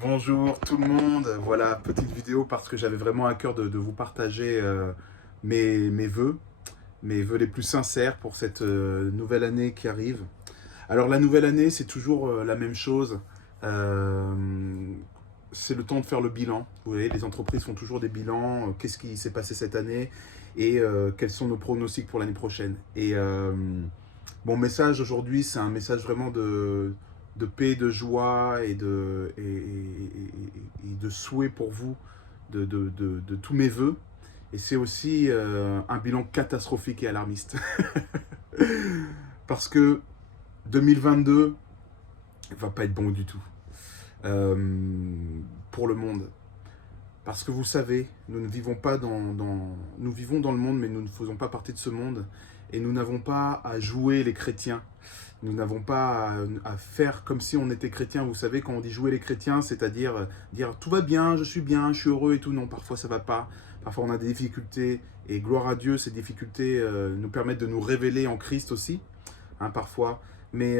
Bonjour tout le monde, voilà, petite vidéo parce que j'avais vraiment à cœur de vous partager mes vœux, mes vœux les plus sincères pour cette nouvelle année qui arrive. Alors la nouvelle année, c'est toujours la même chose. Euh, c'est le temps de faire le bilan. Vous voyez, les entreprises font toujours des bilans. Qu'est-ce qui s'est passé cette année et quels sont nos pronostics pour l'année prochaine. Et mon message aujourd'hui, c'est un message vraiment de paix, de joie et de souhait pour vous de tous mes voeux. Et c'est aussi un bilan catastrophique et alarmiste. Parce que 2022 va pas être bon du tout euh, pour le monde. Parce que vous savez, nous ne vivons pas nous vivons dans le monde, mais nous ne faisons pas partie de ce monde. Et nous n'avons pas à jouer les chrétiens. Nous n'avons pas à faire comme si on était chrétien. Vous savez, quand on dit jouer les chrétiens, c'est-à-dire dire tout va bien, je suis heureux et tout. Non, parfois ça va pas. Parfois on a des difficultés. Et gloire à Dieu, ces difficultés nous permettent de nous révéler en Christ aussi, hein, parfois. Mais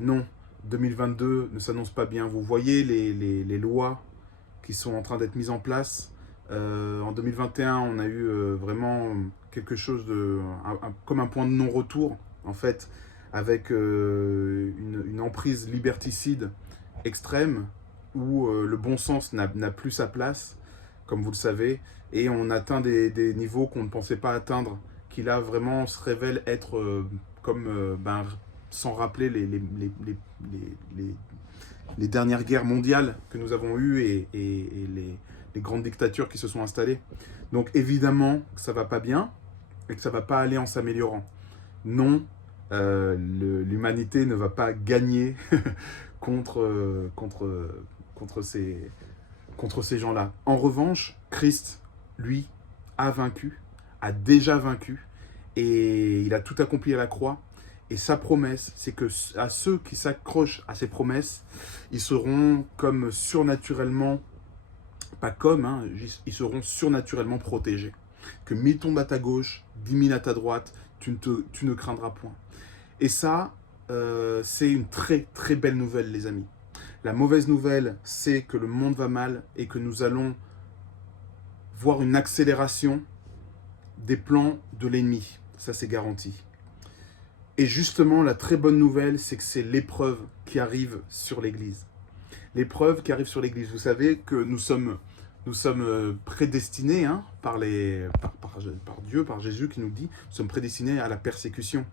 non, 2022 ne s'annonce pas bien. Vous voyez les lois qui sont en train d'être mises en place. En 2021, on a eu vraiment quelque chose comme un point de non-retour, en fait, avec une emprise liberticide extrême où le bon sens n'a plus sa place, comme vous le savez, et on atteint des niveaux qu'on ne pensait pas atteindre, qui là vraiment se révèlent être comme, sans rappeler les, les dernières guerres mondiales que nous avons eues et les grandes dictatures qui se sont installées. Donc évidemment que ça va pas bien et que ça va pas aller en s'améliorant. Non, l'humanité ne va pas gagner contre, contre, contre ces, contre ces gens-là. En revanche, Christ, lui, a vaincu, a déjà vaincu, et il a tout accompli à la croix. Et sa promesse, c'est que à ceux qui s'accrochent à ses promesses, ils seront comme surnaturellement, pas comme, hein, ils seront surnaturellement protégés. Que 1000 tombent à ta gauche, 10 000 à ta droite, tu ne craindras point. Et ça, c'est une très très belle nouvelle, les amis. La mauvaise nouvelle, c'est que le monde va mal et que nous allons voir une accélération des plans de l'ennemi. Ça, c'est garanti. Et justement, la très bonne nouvelle, c'est que c'est l'épreuve qui arrive sur l'Église. L'épreuve qui arrive sur l'Église. Vous savez que nous sommes prédestinés hein, par Dieu, par Jésus qui nous dit, nous sommes prédestinés à la persécution.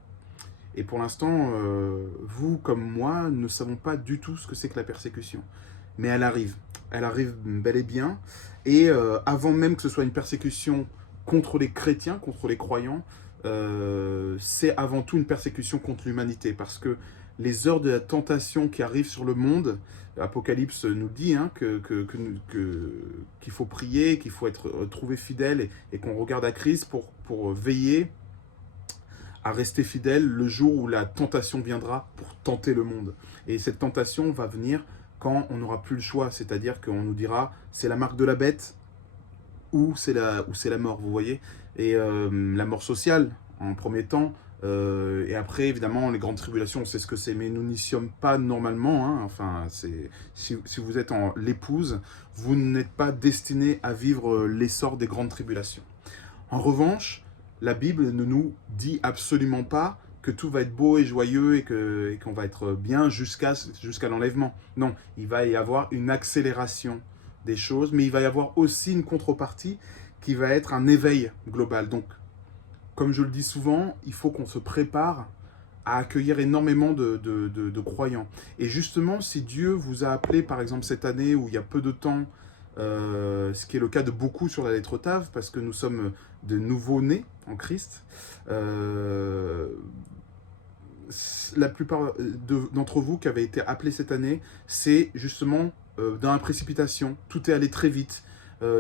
Et pour l'instant, vous comme moi ne savons pas du tout ce que c'est que la persécution. Mais elle arrive. Elle arrive bel et bien. Et avant même que ce soit une persécution contre les chrétiens, contre les croyants, c'est avant tout une persécution contre l'humanité. Parce que les heures de la tentation qui arrivent sur le monde, l'Apocalypse nous dit hein, qu'il faut prier, qu'il faut être trouvé fidèle et qu'on regarde à Christ pour veiller à rester fidèle le jour où la tentation viendra pour tenter le monde. Et cette tentation va venir quand on n'aura plus le choix, c'est-à-dire qu'on nous dira c'est la marque de la bête ou c'est la mort, vous voyez. Et la mort sociale en premier temps, et après évidemment les grandes tribulations, on sait ce que c'est, mais nous n'y sommes pas normalement. Hein. Enfin, si vous êtes en l'épouse, vous n'êtes pas destiné à vivre l'essor des grandes tribulations. En revanche, la Bible ne nous dit absolument pas que tout va être beau et joyeux et qu'on va être bien jusqu'à l'enlèvement. Non, il va y avoir une accélération des choses, mais il va y avoir aussi une contrepartie qui va être un éveil global. Donc, comme je le dis souvent, il faut qu'on se prépare à accueillir énormément de croyants. Et justement, si Dieu vous a appelé, par exemple, cette année où il y a peu de temps, ce qui est le cas de beaucoup sur la lettre Tav, parce que nous sommes de nouveaux-nés en Christ, la plupart d'entre vous qui avez été appelés cette année, c'est justement dans la précipitation. Tout est allé très vite.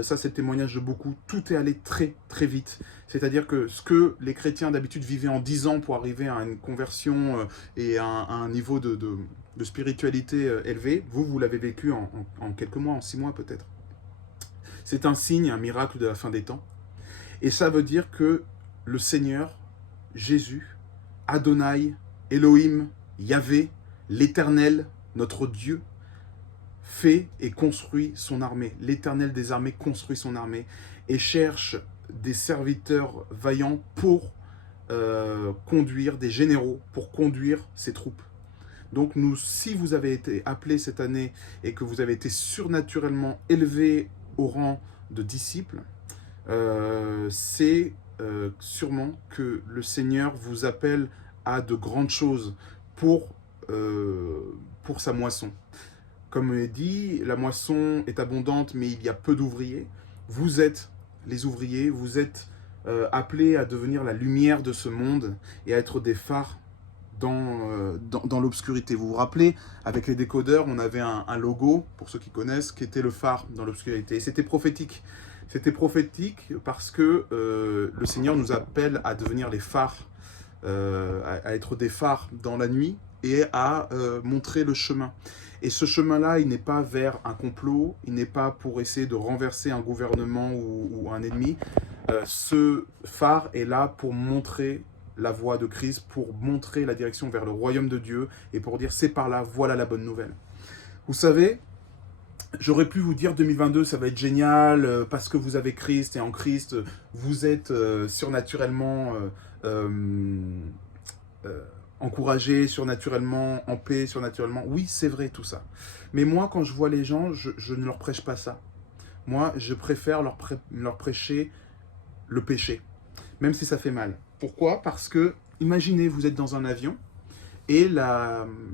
Ça, c'est le témoignage de beaucoup. Tout est allé très, très vite. C'est-à-dire que ce que les chrétiens d'habitude vivaient en 10 ans pour arriver à une conversion et à un niveau de spiritualité élevé, vous l'avez vécu en quelques mois, en 6 mois peut-être. C'est un signe, un miracle de la fin des temps. Et ça veut dire que le Seigneur, Jésus, Adonai, Elohim, Yahvé, l'Éternel, notre Dieu, fait et construit son armée. L'Éternel des armées construit son armée et cherche des serviteurs vaillants pour conduire, des généraux pour conduire ses troupes. Donc nous, si vous avez été appelés cette année et que vous avez été surnaturellement élevés au rang de disciples, c'est sûrement que le Seigneur vous appelle à de grandes choses pour sa moisson. Comme on dit, la moisson est abondante, mais il y a peu d'ouvriers. Vous êtes les ouvriers, vous êtes appelés à devenir la lumière de ce monde et à être des phares dans l'obscurité. Vous vous rappelez, avec les décodeurs, on avait un logo, pour ceux qui connaissent, qui était le phare dans l'obscurité. Et c'était prophétique. C'était prophétique parce que le Seigneur nous appelle à devenir les phares, à être des phares dans la nuit et à montrer le chemin. Et ce chemin-là, il n'est pas vers un complot, il n'est pas pour essayer de renverser un gouvernement ou un ennemi. Ce phare est là pour montrer la voie de Christ, pour montrer la direction vers le royaume de Dieu et pour dire c'est par là, voilà la bonne nouvelle. Vous savez, j'aurais pu vous dire 2022 ça va être génial parce que vous avez Christ et en Christ vous êtes surnaturellement encouragé, surnaturellement en paix, surnaturellement. Oui, c'est vrai tout ça. Mais moi, quand je vois les gens, je ne leur prêche pas ça. Moi, je préfère leur prêcher le péché, même si ça fait mal. Pourquoi? Parce que, imaginez, vous êtes dans un avion et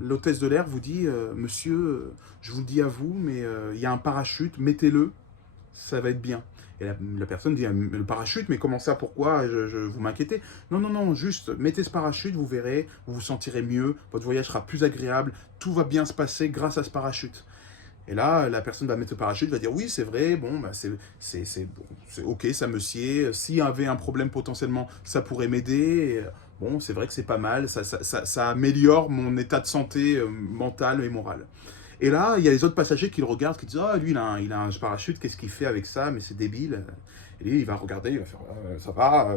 l'hôtesse de l'air vous dit monsieur, je vous le dis à vous, mais il y a un parachute, mettez-le, ça va être bien. Et la personne dit le parachute, mais comment ça, pourquoi vous m'inquiétez? Non, non, non, juste mettez ce parachute, vous verrez, vous vous sentirez mieux, votre voyage sera plus agréable, tout va bien se passer grâce à ce parachute. Et là, la personne va mettre le parachute, va dire oui, c'est vrai, bon, bah, c'est ok, ça me sied. S'il y avait un problème potentiellement, ça pourrait m'aider. Bon, c'est vrai que c'est pas mal, ça améliore mon état de santé mentale et morale. Et là, il y a les autres passagers qui le regardent, qui disent ah, lui, il a un parachute, qu'est-ce qu'il fait avec ça? Mais c'est débile. Et lui, il va regarder, il va faire ça va,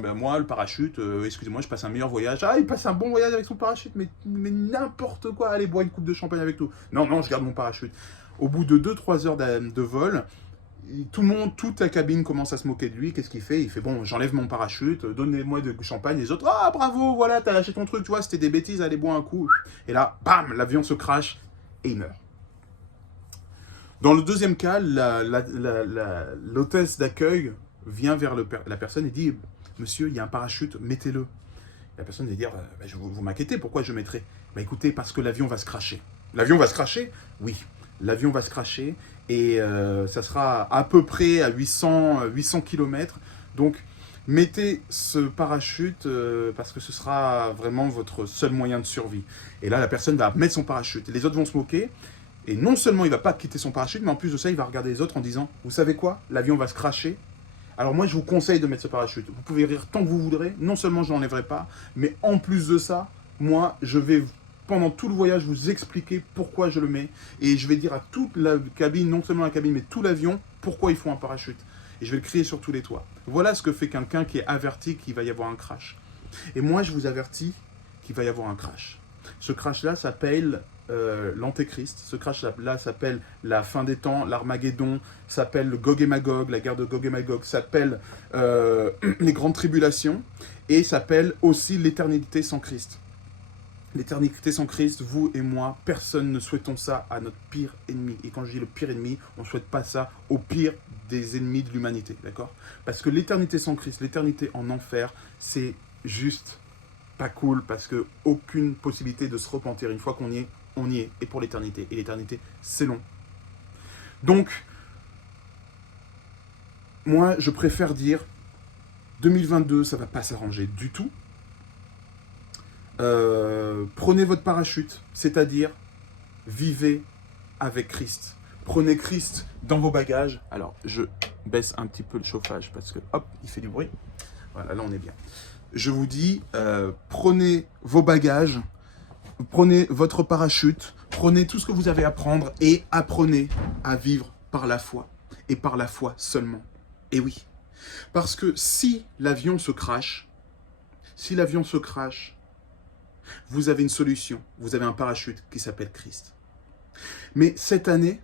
ben moi, le parachute, excusez-moi, je passe un meilleur voyage. Ah, il passe un bon voyage avec son parachute, mais n'importe quoi, allez, boire une coupe de champagne avec tout. Non, non, je garde mon parachute. Au bout de 2-3 heures de vol, tout le monde, toute la cabine commence à se moquer de lui. Qu'est-ce qu'il fait? Il fait bon, j'enlève mon parachute, donnez-moi de champagne. Les autres, ah bravo, voilà, t'as lâché ton truc, tu vois, c'était des bêtises, allez boire un coup. Et là, bam, l'avion se crache et il meurt. Dans le deuxième cas, l'hôtesse d'accueil vient vers la personne et dit monsieur, il y a un parachute, mettez-le. La personne va dire bah, vous m'inquiétez, pourquoi je mettrai? Bah écoutez, parce que l'avion va se cracher. L'avion va se cracher? Oui, l'avion va se cracher et ça sera à peu près à 800 km. Donc, mettez ce parachute parce que ce sera vraiment votre seul moyen de survie. Et là, la personne va mettre son parachute. Les autres vont se moquer. Et non seulement il ne va pas quitter son parachute, mais en plus de ça, il va regarder les autres en disant vous savez quoi? L'avion va se cracher. Alors moi, je vous conseille de mettre ce parachute. Vous pouvez rire tant que vous voudrez. Non seulement je ne l'enlèverai pas, mais en plus de ça, moi, je vais pendant tout le voyage vous expliquer pourquoi je le mets. Et je vais dire à toute la cabine, non seulement la cabine, mais tout l'avion, pourquoi il faut un parachute. Et je vais le crier sur tous les toits. Voilà ce que fait quelqu'un qui est averti qu'il va y avoir un crash. Et moi, je vous avertis qu'il va y avoir un crash. Ce crash-là s'appelle l'Antéchrist. Ce crash-là s'appelle la fin des temps, l'Armageddon, s'appelle le Gog et Magog, la guerre de Gog et Magog, s'appelle les grandes tribulations, et s'appelle aussi l'éternité sans Christ. L'éternité sans Christ, vous et moi, personne ne souhaitons ça à notre pire ennemi. Et quand je dis le pire ennemi, on ne souhaite pas ça au pire des ennemis de l'humanité, d'accord? Parce que l'éternité sans Christ, l'éternité en enfer, c'est juste pas cool, parce que aucune possibilité de se repentir. Une fois qu'on y est, on y est, et pour l'éternité. Et l'éternité, c'est long. Donc, moi, je préfère dire 2022, ça va pas s'arranger du tout. Prenez votre parachute, c'est-à-dire vivez avec Christ. Prenez Christ dans vos bagages. Alors, je baisse un petit peu le chauffage parce que, hop, il fait du bruit. Voilà, là, on est bien. Je vous dis, prenez vos bagages, prenez votre parachute, prenez tout ce que vous avez à prendre et apprenez à vivre par la foi. Et par la foi seulement. Et oui. Parce que si l'avion se crache, vous avez une solution. Vous avez un parachute qui s'appelle Christ. Mais cette année,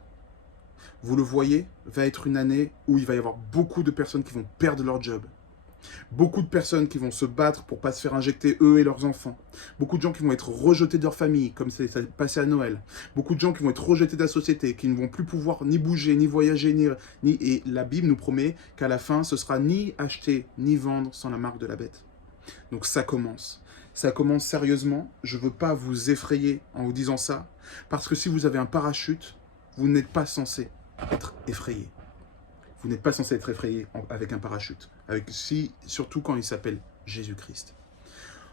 vous le voyez, va être une année où il va y avoir beaucoup de personnes qui vont perdre leur job. Beaucoup de personnes qui vont se battre pour ne pas se faire injecter eux et leurs enfants. Beaucoup de gens qui vont être rejetés de leur famille, comme ça s'est passé à Noël. Beaucoup de gens qui vont être rejetés de la société, qui ne vont plus pouvoir ni bouger, ni voyager, Et la Bible nous promet qu'à la fin, ce sera ni acheter, ni vendre sans la marque de la bête. Donc ça commence. Ça commence sérieusement. Je ne veux pas vous effrayer en vous disant ça, parce que si vous avez un parachute, vous n'êtes pas censé être effrayé. Vous n'êtes pas censé être effrayé avec un parachute, surtout quand il s'appelle Jésus-Christ.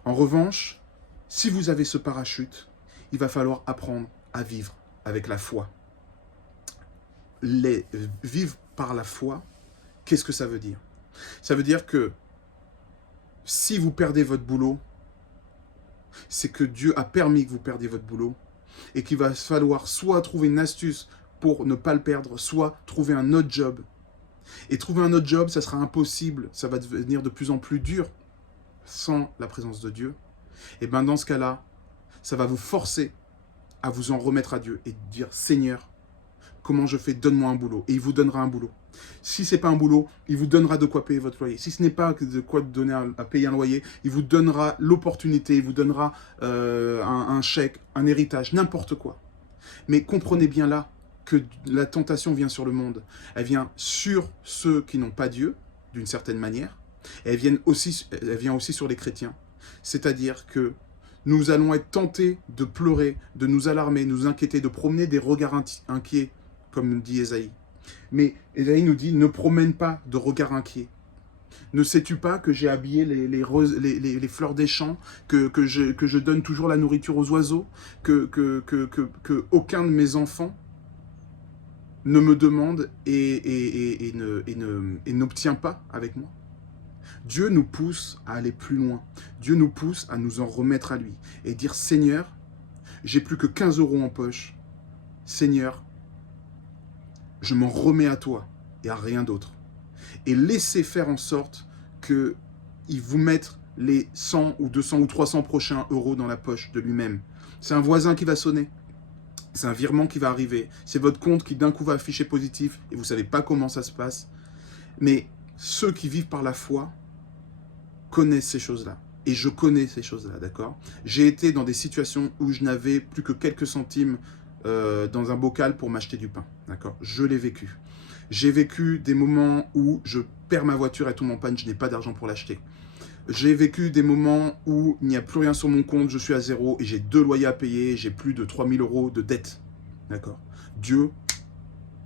En revanche, si vous avez ce parachute, il va falloir apprendre à vivre avec la foi. Vivre par la foi, qu'est-ce que ça veut dire? Ça veut dire que si vous perdez votre boulot, c'est que Dieu a permis que vous perdiez votre boulot et qu'il va falloir soit trouver une astuce pour ne pas le perdre, soit trouver un autre job. Et trouver un autre job, ça sera impossible, ça va devenir de plus en plus dur sans la présence de Dieu. Et bien dans ce cas-là, ça va vous forcer à vous en remettre à Dieu et dire « Seigneur, comment je fais? Donne-moi un boulot. » Et il vous donnera un boulot. Si ce n'est pas un boulot, il vous donnera de quoi payer votre loyer. Si ce n'est pas de quoi donner à payer un loyer, il vous donnera l'opportunité, il vous donnera un chèque, un héritage, n'importe quoi. Mais comprenez bien là que la tentation vient sur le monde. Elle vient sur ceux qui n'ont pas Dieu, d'une certaine manière. Et elle vient aussi sur les chrétiens. C'est-à-dire que nous allons être tentés de pleurer, de nous alarmer, de nous inquiéter, de promener des regards inquiets, comme dit Ésaïe. Mais Ésaïe nous dit, ne promène pas de regards inquiets. Ne sais-tu pas que j'ai habillé les fleurs des champs, que je donne toujours la nourriture aux oiseaux, que aucun de mes enfants ne me demande et n'obtient pas avec moi? Dieu nous pousse à aller plus loin. Dieu nous pousse à nous en remettre à lui et dire, Seigneur, j'ai plus que 15 € en poche. Seigneur, je m'en remets à toi et à rien d'autre. Et laissez faire en sorte qu'il vous mette les 100 ou 200 ou 300 prochains euros dans la poche de lui-même. C'est un voisin qui va sonner. C'est un virement qui va arriver. C'est votre compte qui d'un coup va afficher positif et vous ne savez pas comment ça se passe. Mais ceux qui vivent par la foi connaissent ces choses-là. Et je connais ces choses-là, d'accord? J'ai été dans des situations où je n'avais plus que quelques centimes dans un bocal pour m'acheter du pain, d'accord? Je l'ai vécu. J'ai vécu des moments où je perds ma voiture, elle tombe en panne, je n'ai pas d'argent pour l'acheter. J'ai vécu des moments où il n'y a plus rien sur mon compte, je suis à zéro et j'ai 2 loyers à payer, j'ai plus de 3000 € de dette. D'accord? Dieu,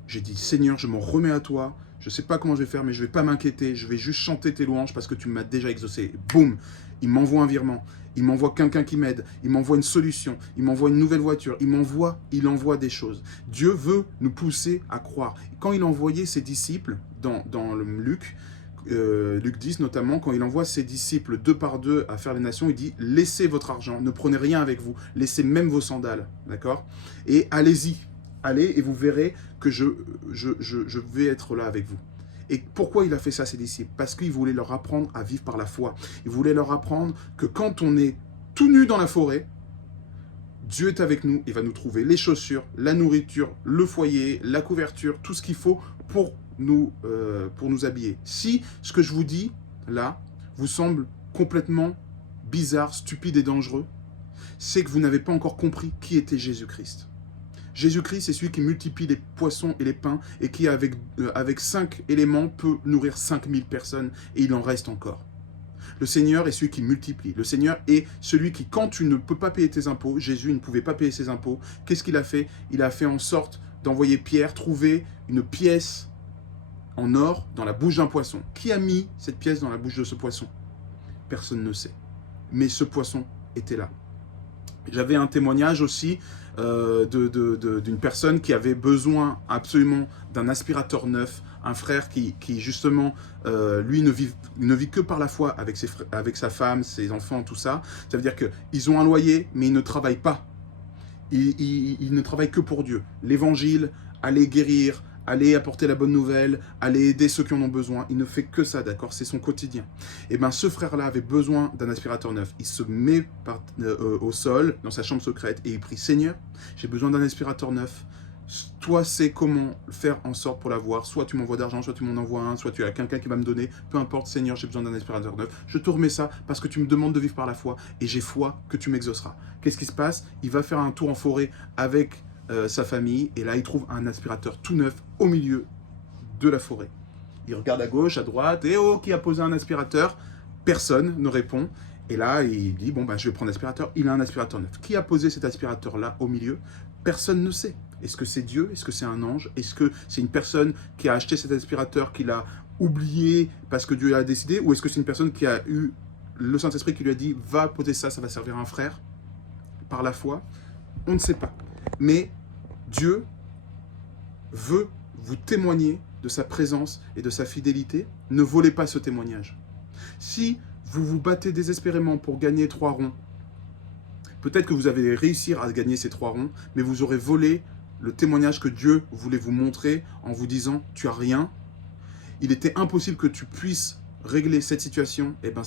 j'ai dit, Seigneur, je m'en remets à toi, je ne sais pas comment je vais faire, mais je ne vais pas m'inquiéter, je vais juste chanter tes louanges parce que tu m'as déjà exaucé. Boum, il m'envoie un virement, il m'envoie quelqu'un qui m'aide, il m'envoie une solution, il m'envoie une nouvelle voiture, il envoie des choses. Dieu veut nous pousser à croire. Quand il a envoyé ses disciples dans le Luc 10 notamment, quand il envoie ses disciples 2 par 2 à faire les nations, il dit « Laissez votre argent, ne prenez rien avec vous, laissez même vos sandales, d'accord? Et allez-y, allez et vous verrez que je vais être là avec vous. » Et pourquoi il a fait ça, ses disciples? Parce qu'il voulait leur apprendre à vivre par la foi. Il voulait leur apprendre que quand on est tout nu dans la forêt, Dieu est avec nous, il va nous trouver les chaussures, la nourriture, le foyer, la couverture, tout ce qu'il faut pour nous habiller. Si ce que je vous dis, là, vous semble complètement bizarre, stupide et dangereux, c'est que vous n'avez pas encore compris qui était Jésus-Christ. Jésus-Christ, c'est celui qui multiplie les poissons et les pains et qui, avec 5 éléments, peut nourrir 5000 personnes et il en reste encore. Le Seigneur est celui qui multiplie. Le Seigneur est celui qui, quand tu ne peux pas payer tes impôts, Jésus ne pouvait pas payer ses impôts, qu'est-ce qu'il a fait? Il a fait en sorte d'envoyer Pierre trouver une pièce en or dans la bouche d'un poisson. Qui a mis cette pièce dans la bouche de ce poisson? Personne ne sait. Mais ce poisson était là. J'avais un témoignage aussi d'une personne qui avait besoin absolument d'un aspirateur neuf, un frère qui justement, lui, ne vit que par la foi avec sa femme, ses enfants, tout ça. Ça veut dire qu'ils ont un loyer, mais ils ne travaillent pas. Ils ne travaillent que pour Dieu. L'évangile, aller guérir, aller apporter la bonne nouvelle, aller aider ceux qui en ont besoin. Il ne fait que ça, d'accord? C'est son quotidien. Et bien, ce frère-là avait besoin d'un aspirateur neuf. Il se met au sol, dans sa chambre secrète, et il prie, Seigneur, j'ai besoin d'un aspirateur neuf. Toi, c'est comment faire en sorte pour l'avoir. Soit tu m'envoies d'argent, soit tu m'en envoies un, soit tu as quelqu'un qui va me donner. Peu importe, Seigneur, j'ai besoin d'un aspirateur neuf. Je te remets ça parce que tu me demandes de vivre par la foi et j'ai foi que tu m'exauceras. Qu'est-ce qui se passe? Il va faire un tour en forêt avec sa famille et là, il trouve un aspirateur tout neuf au milieu de la forêt. Il regarde à gauche, à droite, et oh, qui a posé un aspirateur? Personne ne répond. Et là, il dit, bon, bah, je vais prendre l'aspirateur. Il a un aspirateur neuf. Qui a posé cet aspirateur-là au milieu? Personne ne sait. Est-ce que c'est Dieu? Est-ce que c'est un ange? Est-ce que c'est une personne qui a acheté cet aspirateur, qui l'a oublié parce que Dieu l'a décidé? Ou est-ce que c'est une personne qui a eu le Saint-Esprit qui lui a dit, va poser ça, ça va servir à un frère? Par la foi? On ne sait pas. Mais Dieu veut vous témoigner de sa présence et de sa fidélité. Ne volez pas ce témoignage. Si vous vous battez désespérément pour gagner 3 ronds, peut-être que vous allez réussir à gagner ces 3 ronds, mais vous aurez volé le témoignage que Dieu voulait vous montrer en vous disant « tu as rien ». Il était impossible que tu puisses régler cette situation. Et ben,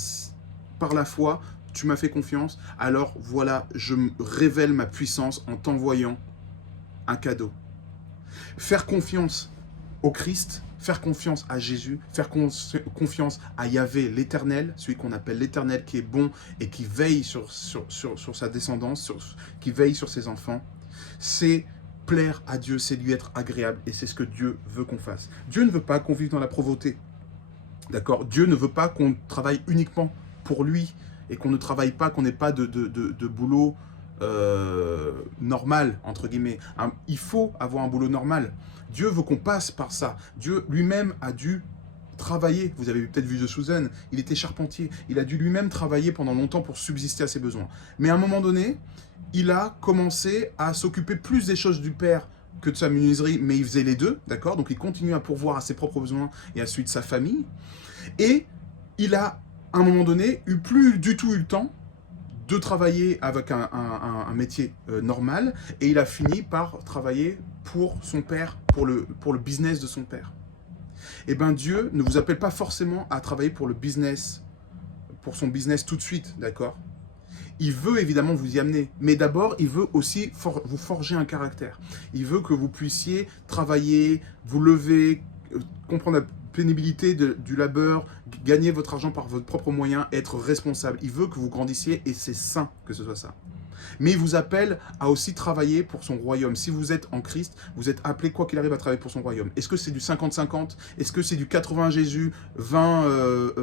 par la foi, tu m'as fait confiance. Alors voilà, je révèle ma puissance en t'envoyant un cadeau. Faire confiance au Christ, faire confiance à Jésus, faire confiance à Yahvé, l'Éternel, celui qu'on appelle l'Éternel, qui est bon et qui veille sur sa descendance, qui veille sur ses enfants, c'est plaire à Dieu, c'est lui être agréable, et c'est ce que Dieu veut qu'on fasse. Dieu ne veut pas qu'on vive dans la pauvreté, d'accord? Dieu ne veut pas qu'on travaille uniquement pour lui, et qu'on ne travaille pas, qu'on n'ait pas de boulot normal, entre guillemets. Il faut avoir un boulot normal. Dieu veut qu'on passe par ça. Dieu lui-même a dû travailler. Vous avez peut-être vu The Chosen, il était charpentier. Il a dû lui-même travailler pendant longtemps pour subsister à ses besoins. Mais à un moment donné, il a commencé à s'occuper plus des choses du Père que de sa menuiserie, mais il faisait les deux, d'accord? Donc il continue à pourvoir à ses propres besoins et à celui de sa famille. Et il a, à un moment donné, plus du tout eu le temps de travailler avec un métier normal, et il a fini par travailler pour son père, pour le business de son père. Eh bien, Dieu ne vous appelle pas forcément à travailler pour le business, pour son business tout de suite, d'accord? Il veut évidemment vous y amener, mais d'abord, il veut aussi vous forger un caractère. Il veut que vous puissiez travailler, vous lever, comprendre la pénibilité du labeur, gagner votre argent par votre propre moyen, être responsable. Il veut que vous grandissiez et c'est sain que ce soit ça. Mais il vous appelle à aussi travailler pour son royaume. Si vous êtes en Christ, vous êtes appelé, quoi qu'il arrive, à travailler pour son royaume. Est-ce que c'est du 50-50? Est-ce que c'est du 80 Jésus, 20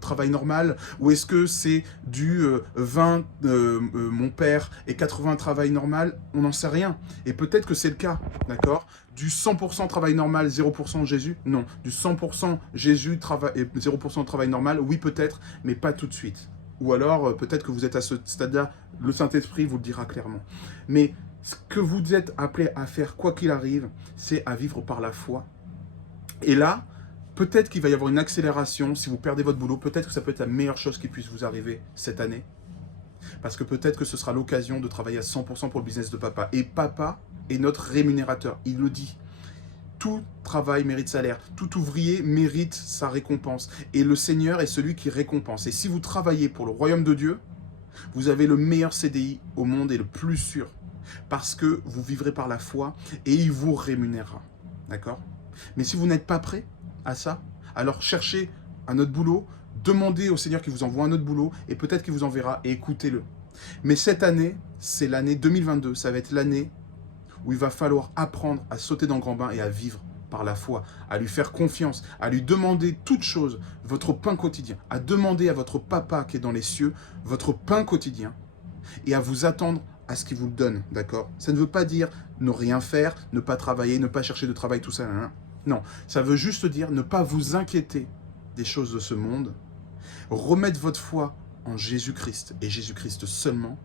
travail normal? Ou est-ce que c'est du 20 mon père et 80 travail normal? On n'en sait rien. Et peut-être que c'est le cas, d'accord? Du 100% travail normal, 0% Jésus? Non. Du 100% Jésus et 0% travail normal? Oui, peut-être, mais pas tout de suite. Ou alors, peut-être que vous êtes à ce stade-là, le Saint-Esprit vous le dira clairement. Mais ce que vous êtes appelé à faire, quoi qu'il arrive, c'est à vivre par la foi. Et là, peut-être qu'il va y avoir une accélération. Si vous perdez votre boulot, peut-être que ça peut être la meilleure chose qui puisse vous arriver cette année. Parce que peut-être que ce sera l'occasion de travailler à 100% pour le business de papa. Et papa est notre rémunérateur, il le dit. Tout travail mérite salaire, tout ouvrier mérite sa récompense. Et le Seigneur est celui qui récompense. Et si vous travaillez pour le royaume de Dieu, vous avez le meilleur CDI au monde et le plus sûr. Parce que vous vivrez par la foi et il vous rémunérera. D'accord? Mais si vous n'êtes pas prêt à ça, alors cherchez un autre boulot, demandez au Seigneur qu'il vous envoie un autre boulot et peut-être qu'il vous enverra et écoutez-le. Mais cette année, c'est l'année 2022, ça va être l'année où il va falloir apprendre à sauter dans le grand bain et à vivre par la foi, à lui faire confiance, à lui demander toute chose, votre pain quotidien, à demander à votre papa qui est dans les cieux, votre pain quotidien, et à vous attendre à ce qu'il vous le donne, d'accord? Ça ne veut pas dire ne rien faire, ne pas travailler, ne pas chercher de travail, tout ça, hein. Non, ça veut juste dire ne pas vous inquiéter des choses de ce monde, remettre votre foi en Jésus-Christ, et Jésus-Christ seulement,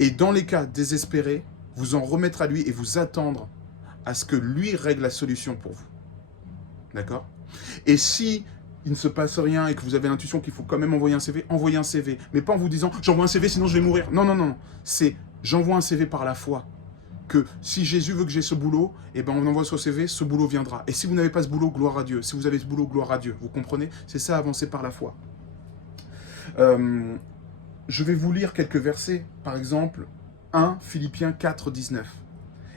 et dans les cas désespérés, vous en remettre à lui et vous attendre à ce que lui règle la solution pour vous. D'accord? Et si il ne se passe rien et que vous avez l'intuition qu'il faut quand même envoyer un CV, envoyez un CV. Mais pas en vous disant « j'envoie un CV sinon je vais mourir ». Non, non, non. C'est « j'envoie un CV par la foi ». Que si Jésus veut que j'ai ce boulot, eh ben on envoie ce CV, ce boulot viendra. Et si vous n'avez pas ce boulot, gloire à Dieu. Si vous avez ce boulot, gloire à Dieu. Vous comprenez? C'est ça, avancer par la foi. Je vais vous lire quelques versets. Par exemple, 1 Philippiens 4, 19.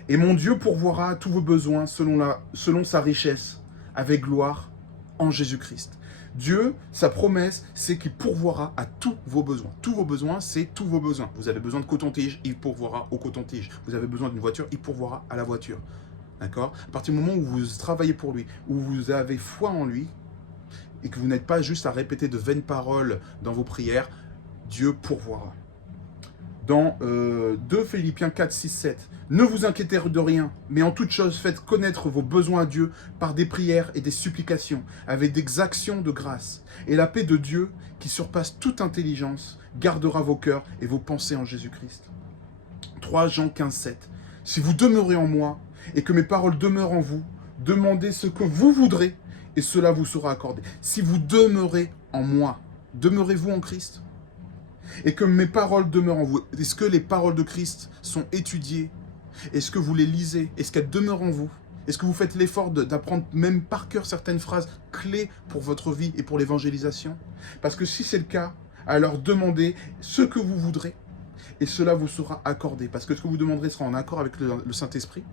Et mon Dieu pourvoira à tous vos besoins selon sa richesse, avec gloire, en Jésus-Christ. Dieu, sa promesse, c'est qu'il pourvoira à tous vos besoins. Tous vos besoins, c'est tous vos besoins. Vous avez besoin de coton-tige, il pourvoira au coton-tige. Vous avez besoin d'une voiture, il pourvoira à la voiture. D'accord? À partir du moment où vous travaillez pour lui, où vous avez foi en lui, et que vous n'êtes pas juste à répéter de vaines paroles dans vos prières, Dieu pourvoira. Dans 2 Philippiens 4, 6, 7, ne vous inquiétez de rien, mais en toute chose faites connaître vos besoins à Dieu par des prières et des supplications, avec des actions de grâce. Et la paix de Dieu, qui surpasse toute intelligence, gardera vos cœurs et vos pensées en Jésus-Christ. 3 Jean 15, 7, si vous demeurez en moi, et que mes paroles demeurent en vous, demandez ce que vous voudrez, et cela vous sera accordé. Si vous demeurez en moi, demeurez-vous en Christ? Et que mes paroles demeurent en vous. Est-ce que les paroles de Christ sont étudiées? Est-ce que vous les lisez? Est-ce qu'elles demeurent en vous? Est-ce que vous faites l'effort d'apprendre même par cœur certaines phrases clés pour votre vie et pour l'évangélisation? Parce que si c'est le cas, alors demandez ce que vous voudrez et cela vous sera accordé. Parce que ce que vous demanderez sera en accord avec le Saint-Esprit.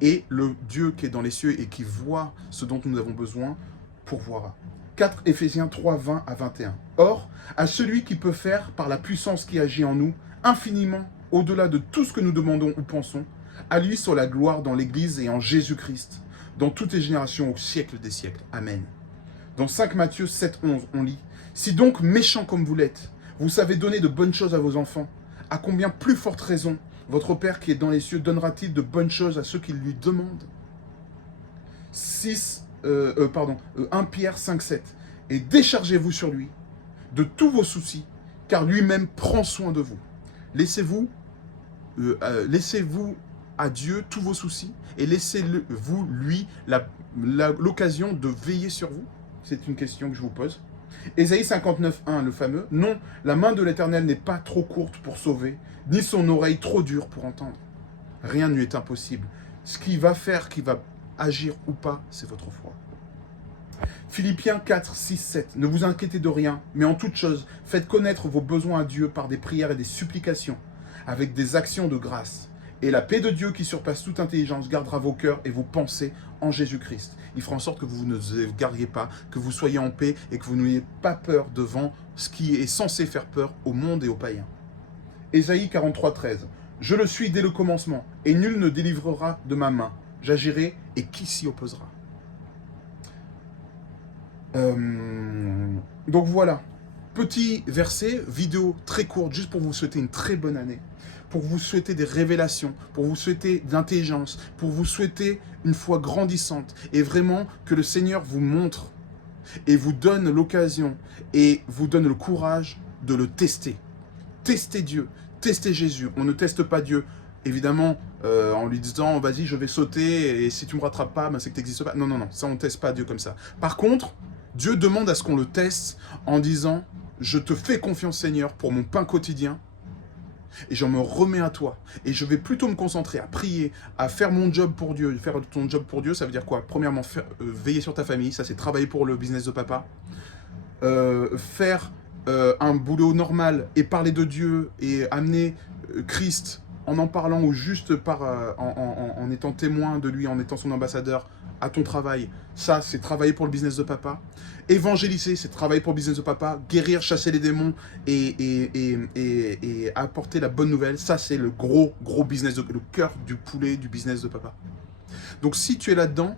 Et le Dieu qui est dans les cieux et qui voit ce dont nous avons besoin pourvoira. 4 Éphésiens 3, 20 à 21. Or, à celui qui peut faire, par la puissance qui agit en nous, infiniment au-delà de tout ce que nous demandons ou pensons, à lui soit la gloire dans l'Église et en Jésus-Christ, dans toutes les générations au siècle des siècles. Amen. Dans 5 Matthieu 7, 11, on lit « Si donc, méchants comme vous l'êtes, vous savez donner de bonnes choses à vos enfants, à combien plus forte raison votre Père qui est dans les cieux donnera-t-il de bonnes choses à ceux qui lui demandent ?» 1 Pierre 5, 7. Et déchargez-vous sur lui de tous vos soucis, car lui-même prend soin de vous. Laissez-vous à Dieu tous vos soucis et laissez-vous lui l'occasion de veiller sur vous. C'est une question que je vous pose. Ésaïe 59, 1, le fameux. Non, la main de l'Éternel n'est pas trop courte pour sauver, ni son oreille trop dure pour entendre. Rien ne lui est impossible. Ce qui va faire, qui va agir ou pas, c'est votre foi. Philippiens 4, 6, 7. Ne vous inquiétez de rien, mais en toute chose, faites connaître vos besoins à Dieu par des prières et des supplications, avec des actions de grâce. Et la paix de Dieu qui surpasse toute intelligence gardera vos cœurs et vos pensées en Jésus-Christ. Il fera en sorte que vous ne vous égariez pas, que vous soyez en paix et que vous n'ayez pas peur devant ce qui est censé faire peur au monde et aux païens. Ésaïe 43, 13. Je le suis dès le commencement, et nul ne délivrera de ma main. J'agirai, et qui s'y opposera? Donc voilà, petit verset, vidéo très courte, juste pour vous souhaiter une très bonne année, pour vous souhaiter des révélations, pour vous souhaiter de l'intelligence, pour vous souhaiter une foi grandissante, et vraiment que le Seigneur vous montre, et vous donne l'occasion, et vous donne le courage de le tester. Testez Dieu, testez Jésus, on ne teste pas Dieu, évidemment, en lui disant, vas-y, je vais sauter, et si tu ne me rattrapes pas, ben, c'est que tu n'existes pas. Non, non, non, ça, on ne teste pas Dieu comme ça. Par contre, Dieu demande à ce qu'on le teste en disant, je te fais confiance Seigneur pour mon pain quotidien, et je me remets à toi. Et je vais plutôt me concentrer à prier, à faire mon job pour Dieu. Faire ton job pour Dieu, ça veut dire quoi? Premièrement, veiller sur ta famille, ça c'est travailler pour le business de papa. Faire un boulot normal et parler de Dieu et amener Christ en parlant ou juste en étant témoin de lui, en étant son ambassadeur à ton travail, ça c'est travailler pour le business de papa. Évangéliser, c'est travailler pour le business de papa. Guérir, chasser les démons et apporter la bonne nouvelle, ça c'est le gros business, le cœur du poulet du business de papa. Donc si tu es là-dedans,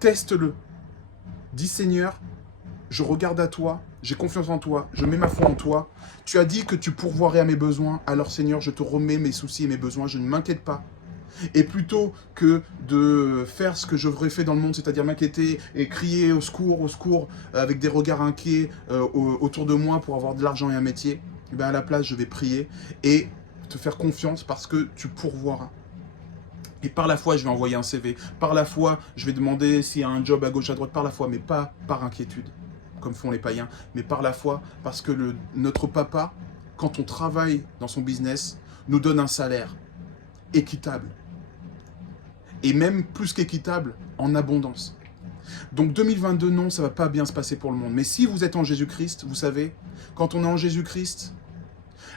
teste-le. Dis Seigneur, je regarde à toi, j'ai confiance en toi, je mets ma foi en toi. Tu as dit que tu pourvoirais à mes besoins, alors Seigneur, je te remets mes soucis et mes besoins, je ne m'inquiète pas. Et plutôt que de faire ce que j'aurais fait dans le monde, c'est-à-dire m'inquiéter et crier au secours, avec des regards inquiets autour de moi pour avoir de l'argent et un métier, et bien à la place, je vais prier et te faire confiance parce que tu pourvoiras. Et par la foi, je vais envoyer un CV. Par la foi, je vais demander s'il y a un job à gauche, à droite, par la foi, mais pas par inquiétude, comme font les païens, mais par la foi, parce que notre papa, quand on travaille dans son business, nous donne un salaire équitable. Et même plus qu'équitable, en abondance. Donc 2022, non, ça ne va pas bien se passer pour le monde. Mais si vous êtes en Jésus-Christ, vous savez, quand on est en Jésus-Christ,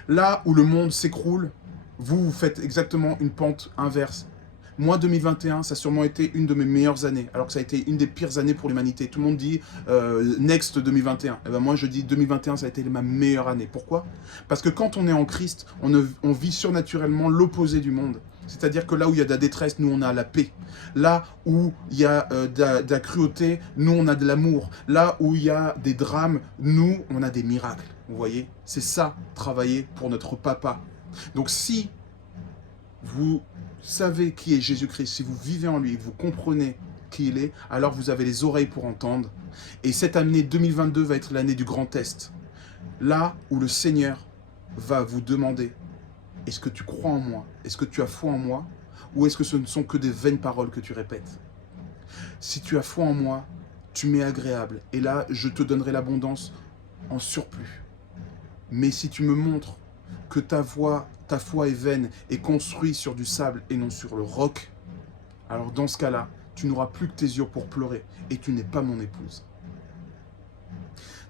là où le monde s'écroule, vous faites exactement une pente inverse. Moi, 2021, ça a sûrement été une de mes meilleures années, alors que ça a été une des pires années pour l'humanité. Tout le monde dit Next 2021. Et ben moi, je dis 2021, ça a été ma meilleure année. Pourquoi? Parce que quand on est en Christ, on vit surnaturellement l'opposé du monde. C'est-à-dire que là où il y a de la détresse, nous, on a la paix. Là où il y a de la cruauté, nous, on a de l'amour. Là où il y a des drames, nous, on a des miracles. Vous voyez? C'est ça, travailler pour notre papa. Donc si vous savez qui est Jésus-Christ, si vous vivez en lui, vous comprenez qui il est, alors vous avez les oreilles pour entendre. Et cette année 2022 va être l'année du grand test. Là où le Seigneur va vous demander, est-ce que tu crois en moi? Est-ce que tu as foi en moi? Ou est-ce que ce ne sont que des vaines paroles que tu répètes? Si tu as foi en moi, tu m'es agréable. Et là, je te donnerai l'abondance en surplus. Mais si tu me montres que ta foi est vaine et construite sur du sable et non sur le roc, alors dans ce cas-là, tu n'auras plus que tes yeux pour pleurer et tu n'es pas mon épouse.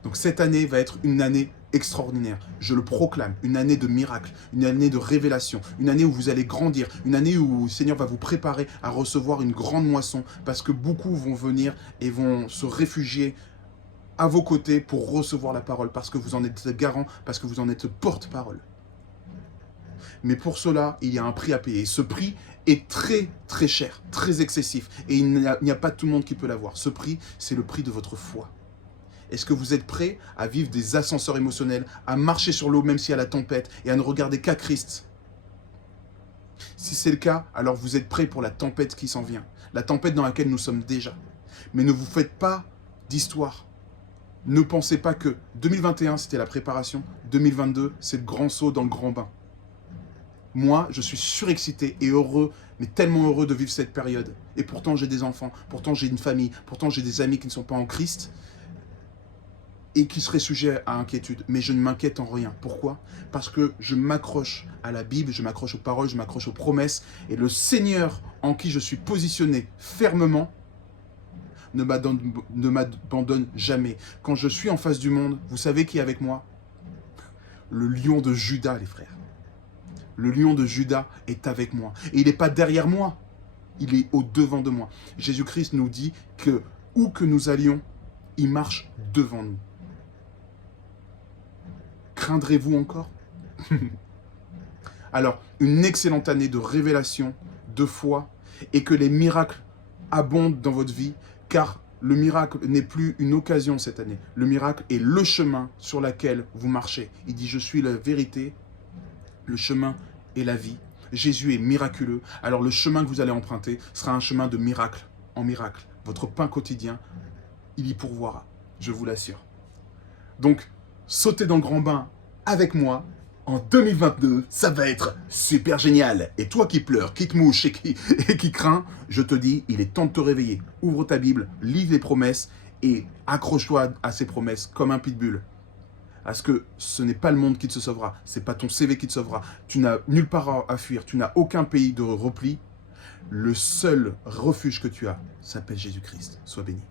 Donc cette année va être une année extraordinaire. Je le proclame, une année de miracle, une année de révélation, une année où vous allez grandir, une année où le Seigneur va vous préparer à recevoir une grande moisson parce que beaucoup vont venir et vont se réfugier à vos côtés pour recevoir la parole parce que vous en êtes garant, parce que vous en êtes porte-parole. Mais pour cela, il y a un prix à payer. Et ce prix est très, très cher, très excessif. Et il n'y a pas tout le monde qui peut l'avoir. Ce prix, c'est le prix de votre foi. Est-ce que vous êtes prêt à vivre des ascenseurs émotionnels, à marcher sur l'eau même s'il y a la tempête et à ne regarder qu'à Christ? Si c'est le cas, alors vous êtes prêt pour la tempête qui s'en vient. La tempête dans laquelle nous sommes déjà. Mais ne vous faites pas d'histoire. Ne pensez pas que 2021, c'était la préparation. 2022, c'est le grand saut dans le grand bain. Moi, je suis surexcité et heureux, mais tellement heureux de vivre cette période. Et pourtant, j'ai des enfants, pourtant j'ai une famille, pourtant j'ai des amis qui ne sont pas en Christ et qui seraient sujets à inquiétude. Mais je ne m'inquiète en rien. Pourquoi? Parce que je m'accroche à la Bible, je m'accroche aux paroles, je m'accroche aux promesses. Et le Seigneur en qui je suis positionné fermement ne m'abandonne jamais. Quand je suis en face du monde, vous savez qui est avec moi? Le lion de Juda, les frères. Le lion de Juda est avec moi. Et il n'est pas derrière moi. Il est au-devant de moi. Jésus-Christ nous dit que où que nous allions, il marche devant nous. Craindrez-vous encore? Alors, une excellente année de révélation, de foi, et que les miracles abondent dans votre vie, car le miracle n'est plus une occasion cette année. Le miracle est le chemin sur lequel vous marchez. Il dit, je suis la vérité, le chemin et la vie. Jésus est miraculeux. Alors le chemin que vous allez emprunter sera un chemin de miracle en miracle. Votre pain quotidien, il y pourvoira, je vous l'assure. Donc, sautez dans le grand bain avec moi. En 2022, ça va être super génial. Et toi qui pleures, qui te mouches et qui crains, je te dis, il est temps de te réveiller. Ouvre ta Bible, lis les promesses et accroche-toi à ces promesses comme un pitbull. Parce que ce n'est pas le monde qui te sauvera, ce n'est pas ton CV qui te sauvera. Tu n'as nulle part à fuir, tu n'as aucun pays de repli. Le seul refuge que tu as s'appelle Jésus-Christ. Sois béni.